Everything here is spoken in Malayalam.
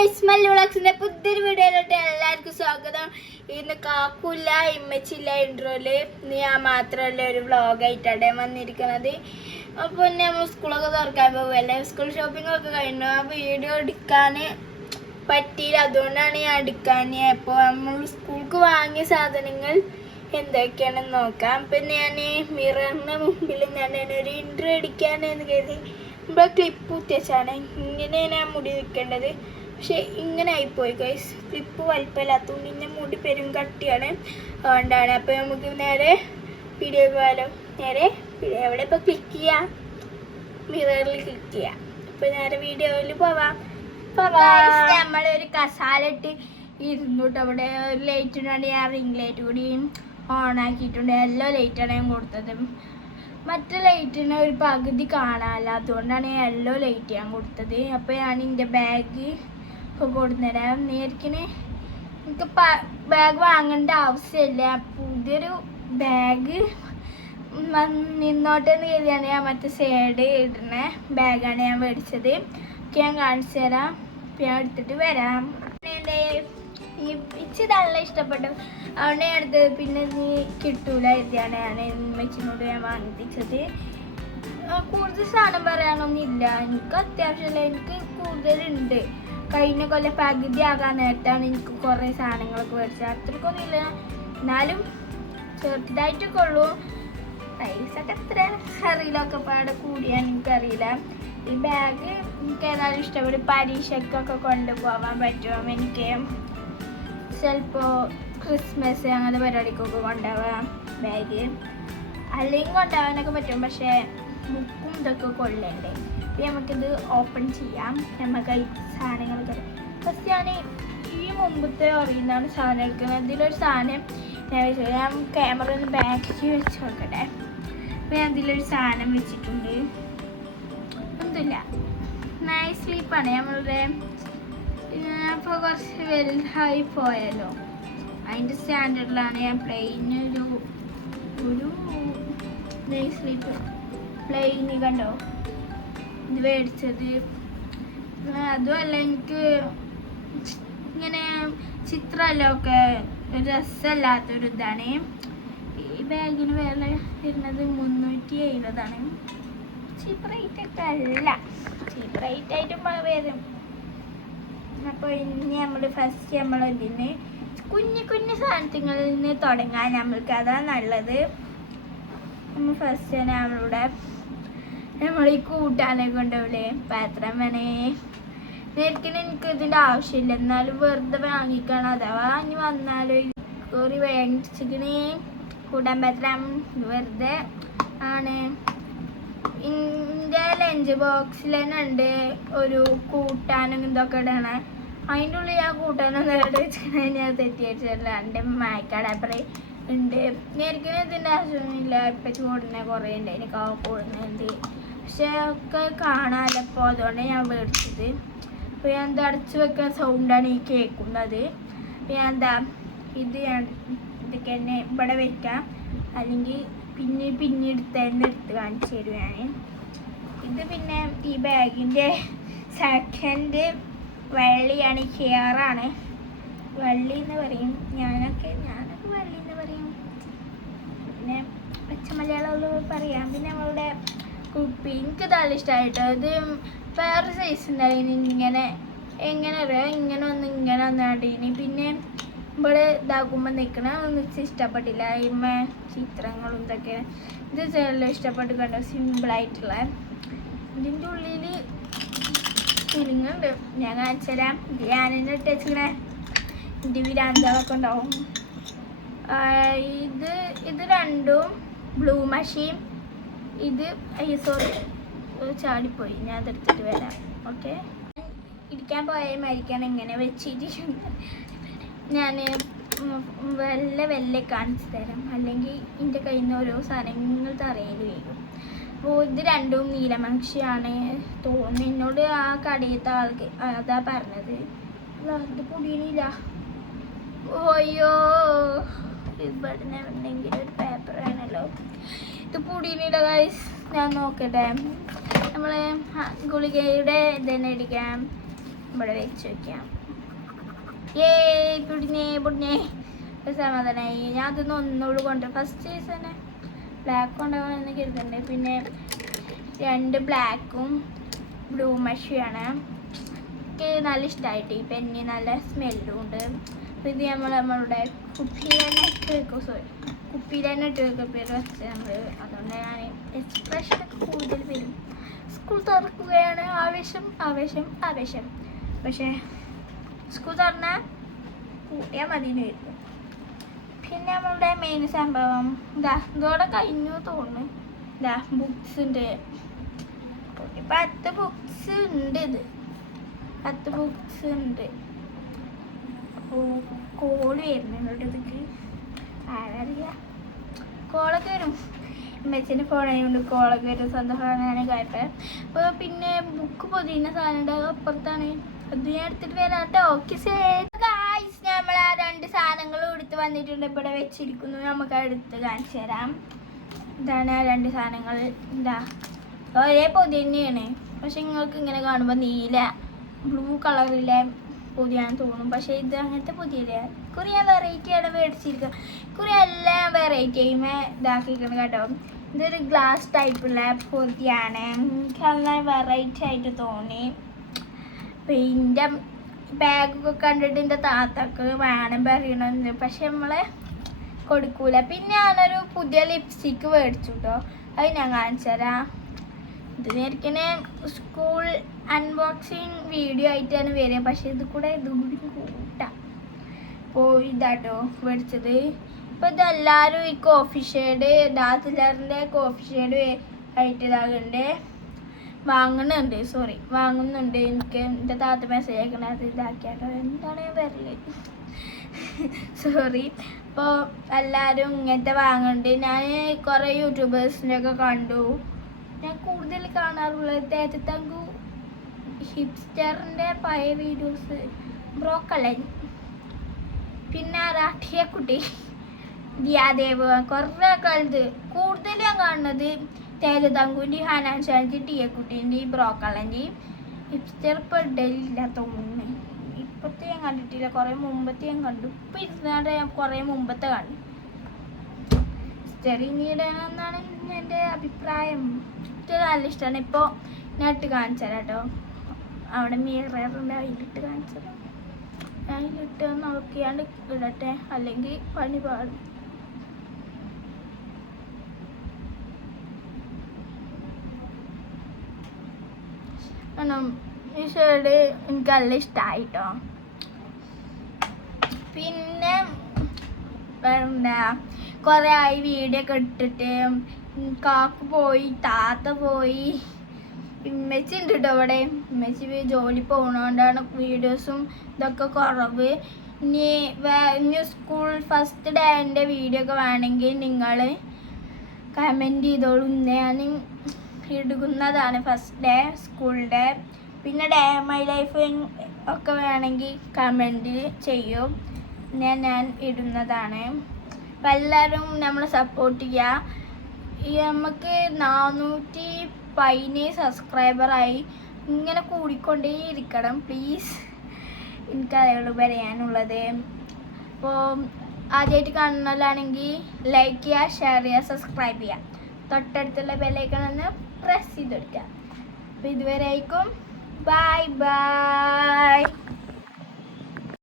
ഗൈസ്മൽ വ്ളോഗ്സിന്റെ പുതിയൊരു വീഡിയോയിലോട്ട് എല്ലാവർക്കും സ്വാഗതം. ഇന്ന് കാക്കൂല്ല ഇമ്മച്ചില്ല ഇൻട്രോയിൽ ഇന്ന് ഞാൻ മാത്രമല്ല ഒരു വ്ളോഗായിട്ടാണ് വന്നിരിക്കുന്നത്. അപ്പോൾ നമ്മൾ സ്കൂളൊക്കെ തുറക്കാൻ പോകുമല്ലേ സ്കൂൾ ഷോപ്പിംഗ് ഒക്കെ കഴിഞ്ഞു. ആ വീഡിയോ എടുക്കാൻ പറ്റിയില്ല. അതുകൊണ്ടാണ് ഞാൻ എടുക്കാൻ. അപ്പോൾ നമ്മൾ സ്കൂൾക്ക് വാങ്ങിയ സാധനങ്ങൾ എന്തൊക്കെയാണെന്ന് നോക്കാം. പിന്നെ ഞാൻ മിററിന് മുമ്പിൽ ഞാൻ ഒരു ഇൻട്രോ അടിക്കാനെന്ന് കരുതി. ഇവിടെ ക്ലിപ്പ് കുത്തിവെച്ചാണ്. ഇങ്ങനെയാണ് ഞാൻ മുടി നിൽക്കേണ്ടത്. പക്ഷെ ഇങ്ങനെ ആയിപ്പോയി ഗൈസ് ക്ലിപ്പ് വലിപ്പമില്ലാത്തതുകൊണ്ട് ഇന്ന മുടി പെരും കട്ടിയാണ്. അതുകൊണ്ടാണ് അപ്പോൾ നമുക്ക് നേരെ വീഡിയോ പോയാലോ? നേരെ എവിടെ ഇപ്പോൾ ക്ലിക്ക് ചെയ്യാം? മിററിൽ ക്ലിക്ക് ചെയ്യാം. അപ്പോൾ നേരെ വീഡിയോയിൽ പോവാം. നമ്മളൊരു കസാലിട്ട് ഇരുന്നോട്ട് അവിടെ ഒരു ലൈറ്റ് ഉണ്ടാണ്ട് ഞാൻ റിംഗ് ലൈറ്റ് കൂടി ഓൺ ആക്കിയിട്ടുണ്ട്. എല്ലാ ലൈറ്റാണ് ഞാൻ കൊടുത്തത്. മറ്റു ലൈറ്റിന് ഒരു പകുതി കാണാനില്ല അതുകൊണ്ടാണ് ഞാൻ യെല്ലോ ലൈറ്റ് ഞാൻ കൊടുത്തത്. അപ്പോൾ ഞാൻ എന്റെ ബാഗ് കൊടുത്തുതരാം നേരിക്കിന് എനിക്ക് ബാഗ് വാങ്ങേണ്ട ആവശ്യമില്ല. പുതിയൊരു ബാഗ് നിന്നോട്ടെ എന്ന് കരുതിയാണ് ഞാൻ മറ്റേ സൈഡ് ഇടുന്ന ബാഗാണ് ഞാൻ മേടിച്ചത്. ഒക്കെ ഞാൻ കാണിച്ചു തരാം. ഞാൻ എടുത്തിട്ട് വരാം. എന്റെ ഇച്ച് നല്ല ഇഷ്ടപ്പെട്ടു. അവിടെ എടുത്തത് പിന്നെ നീ കിട്ടൂല എഴുതിയാണ് ഞാൻ ഉമ്മച്ചിനോട് ഞാൻ വാങ്ങിപ്പിച്ചത്. കൂടുതൽ സാധനം പറയാനൊന്നും ഇല്ല. എനിക്ക് അത്യാവശ്യമില്ല. എനിക്ക് കൂടുതലുണ്ട്. കഴിഞ്ഞ കൊല്ലം പകുതി ആകാൻ നേരത്താണ് എനിക്ക് കുറേ സാധനങ്ങളൊക്കെ മേടിച്ചത്. അത്രക്കൊന്നുമില്ല. എന്നാലും ചെറുതായിട്ടൊക്കെ ഉള്ളൂ. പൈസ ഒക്കെ എത്ര അറിയില്ല ഒക്കെ പാടെ കൂടിയാൽ എനിക്കറിയില്ല. ഈ ബാഗ് എനിക്ക് ഏതായാലും ഇഷ്ടപ്പെടും പരീക്ഷയ്ക്കൊക്കെ കൊണ്ടുപോകാൻ പറ്റും എനിക്ക്? ചിലപ്പോൾ ക്രിസ്മസ് അങ്ങനത്തെ പരിപാടിക്കൊക്കെ കൊണ്ടുപോകാം ബാഗ് അല്ലെങ്കിൽ കൊണ്ടുപോകാനൊക്കെ പറ്റും. പക്ഷേ ബുക്കും ഇതൊക്കെ കൊള്ളണ്ടേ? അപ്പം നമുക്കിത് ഓപ്പൺ ചെയ്യാം. നമുക്ക് ഈ സാധനങ്ങൾക്ക് ഫസ്റ്റ് ഞാൻ ഈ മുമ്പത്തെ അറിയുന്നതാണ് സാധനം എടുക്കുന്നത് ഇതിലൊരു സാധനം. ഞാൻ വെച്ചത് ഞാൻ ക്യാമറ ഒന്ന് ബാക്കിൽ വെച്ച് നോക്കട്ടെ. അപ്പം ഞാൻ ഇതിലൊരു സാധനം വെച്ചിട്ടുണ്ട്. ഒന്നുമില്ല. നൈസ് സ്ലീപ്പാണ് നമ്മളുടെ ഇപ്പോൾ കുറച്ച് വലുതായി പോയല്ലോ അതിന്റെ സ്റ്റാൻഡേർഡിലാണ് ഞാൻ പ്ലെയിന് ഒരു ഒരു നൈസ് സ്ലീപ്പ് പ്ലെയിന് കണ്ടോ? ഇത് മേടിച്ചത്. അതുമല്ല എനിക്ക് ഇങ്ങനെ ചിത്രമല്ലൊക്കെ ഒരു രസമല്ലാത്തൊരു ഇതാണ്. ഈ ബാഗിന് വില വരുന്നത് മുന്നൂറ്റി എഴുപതാണ്. ചീപ്പ് റേറ്റ് ഒക്കെ അല്ല. ചീപ്പ് റേറ്റ് ആയിട്ടും വരും. അപ്പോൾ ഇനി നമ്മൾ ഫസ്റ്റ് നമ്മൾ ഇതിന് കുഞ്ഞു കുഞ്ഞു സാധനങ്ങളിൽ നിന്ന് തുടങ്ങാൻ നമ്മൾക്ക് അതാണ് നല്ലത്. നമ്മൾ ഫസ്റ്റ് തന്നെ നമ്മളുടെ നമ്മൾ ഈ കൂട്ടാനെ കൊണ്ടുപോലെ പാത്രം വേണേ. നേരിക്കണ എനിക്ക് ഇതിന്റെ ആവശ്യമില്ല. എന്നാലും വെറുതെ വാങ്ങിക്കണം? അഥവാ ഇനി വന്നാലും? ഒരു വേണ്ടിച്ചിക്കണേ കൂട്ടാൻ പാത്രം വെറുതെ ആണ്. എന്റെ ലഞ്ച് ബോക്സിൽ തന്നെ ഉണ്ട് ഒരു കൂട്ടാനും ഇതൊക്കെ ഇടണേ. അതിന്റെ ഉള്ളിൽ ഞാൻ കൂട്ടാനൊന്നും നേരിട്ട് വെച്ചിട്ട് ഞാൻ തെറ്റിയടിച്ചില്ല എന്റെ മായ്ക്കാടപ്പറ ഉണ്ട്. നേരിക്കും ഇതിന്റെ ആവശ്യമൊന്നുമില്ല. ഇപ്പം ചൂടിനെ കുറേ ഉണ്ട്. എനിക്ക് ആ കൂടുന്നുണ്ട് പക്ഷെ ഒക്കെ കാണാമല്ലോ അപ്പോൾ അതുകൊണ്ട് ഞാൻ മേടിച്ചത്. അപ്പോൾ ഞാൻ എന്താ അടച്ചു വെക്കുന്ന സൗണ്ടാണ് ഈ കേൾക്കുന്നത്. ഞാൻ എന്താ ഇത് ഞാൻ ഇതൊക്കെ തന്നെ ഇവിടെ വെക്കാം. അല്ലെങ്കിൽ പിന്നെ പിന്നെ എടുത്ത് തന്നെ എടുത്ത് കാണിച്ചു തരും ഞാൻ ഇത് പിന്നെ ഈ ബാഗിന്റെ സെക്കൻഡ് വെള്ളിയാണ് ഹെയറാണ് വെള്ളി എന്ന് പറയും ഞാനൊക്കെ ഞാനൊക്കെ വെള്ളി എന്ന് പറയും. പിന്നെ പച്ച മലയാളം പറയാം. പിന്നെ നമ്മളുടെ കുപ്പി എനിക്ക് നല്ല ഇഷ്ടമായിട്ട് ഇത് വേറെ സൈസ് ഉണ്ടായിന് ഇങ്ങനെ എങ്ങനെ അറിയാം? ഇങ്ങനെ ഒന്ന് ഇങ്ങനെ ഒന്ന് ഒന്നാടീനി പിന്നെ ഇവിടെ ഇതാക്കുമ്പോൾ നിൽക്കണ ഒന്നും ഇഷ്ടപ്പെട്ടില്ല. അമ്മ ചിത്രങ്ങളും ഇതൊക്കെ. ഇത് നല്ല ഇഷ്ടപ്പെട്ട് കണ്ടോ. സിമ്പിളായിട്ടുള്ള ഇതിന്റെ ഉള്ളിൽ കുരുങ്ങുണ്ട് ഞാൻ കാണിച്ചു തരാം. ഞാനെന്നെ ഇട്ട് വെച്ചിങ്ങനെ ഇതിന്റെ വിരാന്തകളൊക്കെ ഉണ്ടാവും. ഇത് ഇത് രണ്ടും ബ്ലൂ മഷിയും ഇത് അയ്യോ സോറി ചാടിപ്പോയി. ഞാൻ അതെടുത്തിട്ട് വരാം. ഓക്കെ ഇരിക്കാൻ പോയ മരിക്കാൻ എങ്ങനെ വെച്ചിട്ടുണ്ട് ഞാൻ വെല്ല വെല്ല കാണിച്ചു തരാം. അല്ലെങ്കിൽ എന്റെ കയ്യിൽ നിന്ന് ഓരോ സാധനങ്ങൾ തറയിൽ വീഴും. അപ്പോൾ ഇത് രണ്ടും നീലമക്ഷിയാണ് തോന്നുന്നു. എന്നോട് ആ കടയത്തെ ആൾക്ക് അതാ പറഞ്ഞത്. അത് പൊടിയണില്ല. ഓയ്യോ ഇവിടെ എവിടെയെങ്കിലും ഒരു പേപ്പർ വേണമല്ലോ ഇത് പൊടിയണില്ല ഗൈസ് ഞാൻ നോക്കട്ടെ. നമ്മൾ ഗുളികയുടെ ഇതന്നെ ഇടിക്കാം ഇവിടെ വെച്ച് വെക്കാം. ഏ പുടിഞ്ഞേ പുടിഞ്ഞേ. സമാധാനമായി ഞാൻ അതൊന്നും ഒന്നുകൂടി കൊണ്ട് ഫസ്റ്റ് സീസണ് ബ്ലാക്ക് കൊണ്ടുപോകണമെന്ന് കരുതുന്നുണ്ട് പിന്നെ രണ്ട് ബ്ലാക്കും ബ്ലൂ മഷിയാണ്. എനിക്ക് നല്ല ഇഷ്ടമായിട്ട് ഈ പെന്നി നല്ല സ്മെല്ലും ഉണ്ട്. ഇത് നമ്മൾ നമ്മളുടെ തന്നെ ഇട്ട് വെക്കും സോറി കുപ്പിയിൽ തന്നെ ഇട്ട് പേര് വെച്ച് നമ്മൾ അതുകൊണ്ട് ഞാൻ എക്സ്പ്രഷൻ കൂടുതൽ വരും. സ്കൂൾ തുറക്കുകയാണ്. ആവേശം ആവേശം ആവേശം. പക്ഷേ സ്കൂൾ തുറന്നാൽ കൂട്ടിയാൽ മതി വരുന്നു വരും പിന്നെ നമ്മളുടെ മെയിൻ സംഭവം. ഇതാ ഇതോടെ കഴിഞ്ഞു തോന്നുന്നു. ഇതാ ബുക്സ് ഉണ്ട് പത്ത് ബുക്സ് ഉണ്ട് ഇത്. പത്ത് ബുക്സ് ഉണ്ട്. അപ്പോൾ കോൾ വരുന്നുണ്ട് ഇതിക്ക്. ആരറിയാ കോളൊക്കെ വരും. മെച്ചിന്റെ ഫോണായതുകൊണ്ട് കൊണ്ട് കോളൊക്കെ വരും. സ്വന്തം ഫോണാണ് കുഴപ്പം അപ്പോൾ പിന്നെ ബുക്ക് പൊതിയുന്ന സാധനം ഉണ്ട്? അപ്പുറത്താണ്. അത് ഞാൻ എടുത്തിട്ട് വരാം കേട്ടോ ഓക്കെ ഗായ്സ് നമ്മൾ ആ രണ്ട് സാധനങ്ങളും എടുത്ത് വന്നിട്ടുണ്ട്. ഇവിടെ വെച്ചിരിക്കുന്നു. നമുക്ക് എടുത്ത് കാണിച്ചു തരാം. ഇതാണ് ആ രണ്ട് സാധനങ്ങൾ. എന്താ ഒരേ പൊതി തന്നെയാണ്. പക്ഷെ നിങ്ങൾക്ക് ഇങ്ങനെ കാണുമ്പോൾ നീല ബ്ലൂ കളറിലെ പൊതിയാന്ന് തോന്നും. പക്ഷേ ഇത് അങ്ങനത്തെ പൊതിയല്ല കുറി ഞാൻ വെറൈറ്റി ആണ് മേടിച്ചിരിക്കുക കുറി എല്ലാം വെറൈറ്റി ആയി ഇതാക്കിയിരിക്കണം കേട്ടോ. ഇതൊരു ഗ്ലാസ് ടൈപ്പുള്ള പൊതിയാണ്. എനിക്ക് വെറൈറ്റി ആയിട്ട് തോന്നി. പിന്നെ ബാഗൊക്കെ കണ്ടിട്ട് എന്റെ താത്തക്ക് വേണം പറയണമെന്ന് പക്ഷെ നമ്മളെ കൊടുക്കൂല. പിന്നെ ഞാനൊരു പുതിയ ലിപ്സ്റ്റിക്ക് മേടിച്ചു കേട്ടോ അത് ഞാൻ കാണിച്ചു തരാം ഇത് നേരിക്കണേ സ്കൂൾ അൺബോക്സിങ് വീഡിയോ ആയിട്ടാണ് വരിക. പക്ഷെ ഇത് കൂടെ ഇതും കൂടി കൂട്ടാം. അപ്പോൾ ഇതാട്ടോ മേടിച്ചത്. ഇപ്പോൾ ഇതെല്ലാവരും ഈ കോഫി ഷെയ്ഡ് ഡാസിലറിന്റെ കോഫി ഷെയ്ഡ് ആയിട്ട് ഇതാകുന്നുണ്ട് വാങ്ങുന്നുണ്ട് സോറി വാങ്ങുന്നുണ്ട്. എനിക്ക് എന്റെ താത്ത മെസ്സേജ് അയക്കണത് ഇതാക്കിയാട്ടോ. എന്താണ് വരൽ? സോറി അപ്പോൾ എല്ലാവരും ഇങ്ങനത്തെ വാങ്ങുന്നുണ്ട് ഞാൻ കുറേ യൂട്യൂബേഴ്സിന്റെയൊക്കെ കണ്ടു. ഞാൻ കൂടുതൽ കാണാറുള്ളത് തേത്തങ്കു ഹിപ്സ്റ്ററിന്റെ പഴയ വീഡിയോസ്. ബ്രോക്കലൻ പിന്നെ രാഠിയക്കുട്ടി ദിയാദേവ്. കുറേ കാലത്ത് കൂടുതൽ ഞാൻ കാണുന്നത് തേജതങ്കുന്റെ ഹാനാൻ ഷാൻജി ടിയക്കുട്ടീന്റെയും ഈ ബ്രോക്കലന്റെയും ഹിപ്സ്റ്റർ ഇപ്പോൾ ഇടയിലില്ല തോന്നുന്നു ഇപ്പോഴത്തെ ഞാൻ കണ്ടിട്ടില്ല. കുറേ മുമ്പത്തെ ഞാൻ കണ്ടു. ഇപ്പം ഇരുന്നാണ്ട് ഞാൻ കുറേ മുമ്പത്തെ കണ്ടു. സ്റ്റെറിങ്ങിടാനെന്നാണ് എന്റെ അഭിപ്രായം. എനിക്ക് നല്ല ഇഷ്ടമാണ് ഇപ്പോൾ ഞാൻ ഇട്ട് കാണിച്ചു തരാം കേട്ടോ. അവിടെ മിററിന്റെ അതിലിട്ട് കാണിച്ചത്. അതിലിട്ട് നോക്കിയാണ്ട് ഇടട്ടെ അല്ലെങ്കിൽ പണി പാടും. ഈ ഷേഡ് എനിക്ക് നല്ല ഇഷ്ടമായി കേട്ടോ പിന്നെ എന്താ കുറേ ആയി വീഡിയോ ഒക്കെ ഇട്ടിട്ട് കാക്കു പോയി താത്ത പോയി. ഇമ്മച്ചി ഉണ്ട് കേട്ടോ ഇവിടെ ഇമ്മച്ചി ജോലി പോകണോണ്ടാണ് വീഡിയോസും ഇതൊക്കെ കുറവ്. ഇനി ഇനി സ്കൂൾ ഫസ്റ്റ് ഡേന്റെ വീഡിയോ ഒക്കെ വേണമെങ്കിൽ നിങ്ങൾ കമന്റ് ചെയ്തോളൂ. ഞാൻ ഇടുകുന്നതാണ് ഫസ്റ്റ് ഡേ സ്കൂൾ ഡേ പിന്നെ ഡേ മൈ ലൈഫ് ഒക്കെ വേണമെങ്കിൽ കമന്റ് ചെയ്യും. ഞാൻ ഞാൻ ഇടുന്നതാണ്. അപ്പം എല്ലാവരും നമ്മളെ സപ്പോർട്ട് ചെയ്യുക നമുക്ക് നാനൂറ്റി പതിനേഴ് സബ്സ്ക്രൈബറായി ഇങ്ങനെ കൂടിക്കൊണ്ടേ ഇരിക്കണം പ്ലീസ് എനിക്ക് അതേയുള്ളൂ പറയാനുള്ളത്. അപ്പോൾ ആദ്യമായിട്ട് കാണുന്നതിലാണെങ്കിൽ ലൈക്ക് ചെയ്യുക ഷെയർ ചെയ്യുക സബ്സ്ക്രൈബ് ചെയ്യുക. തൊട്ടടുത്തുള്ള ബെല്ലൈക്കൺ ഒന്ന് പ്രസ് ചെയ്തെടുക്കുക. അപ്പോൾ ഇതുവരെ ആയിരിക്കും ബൈ ബൈ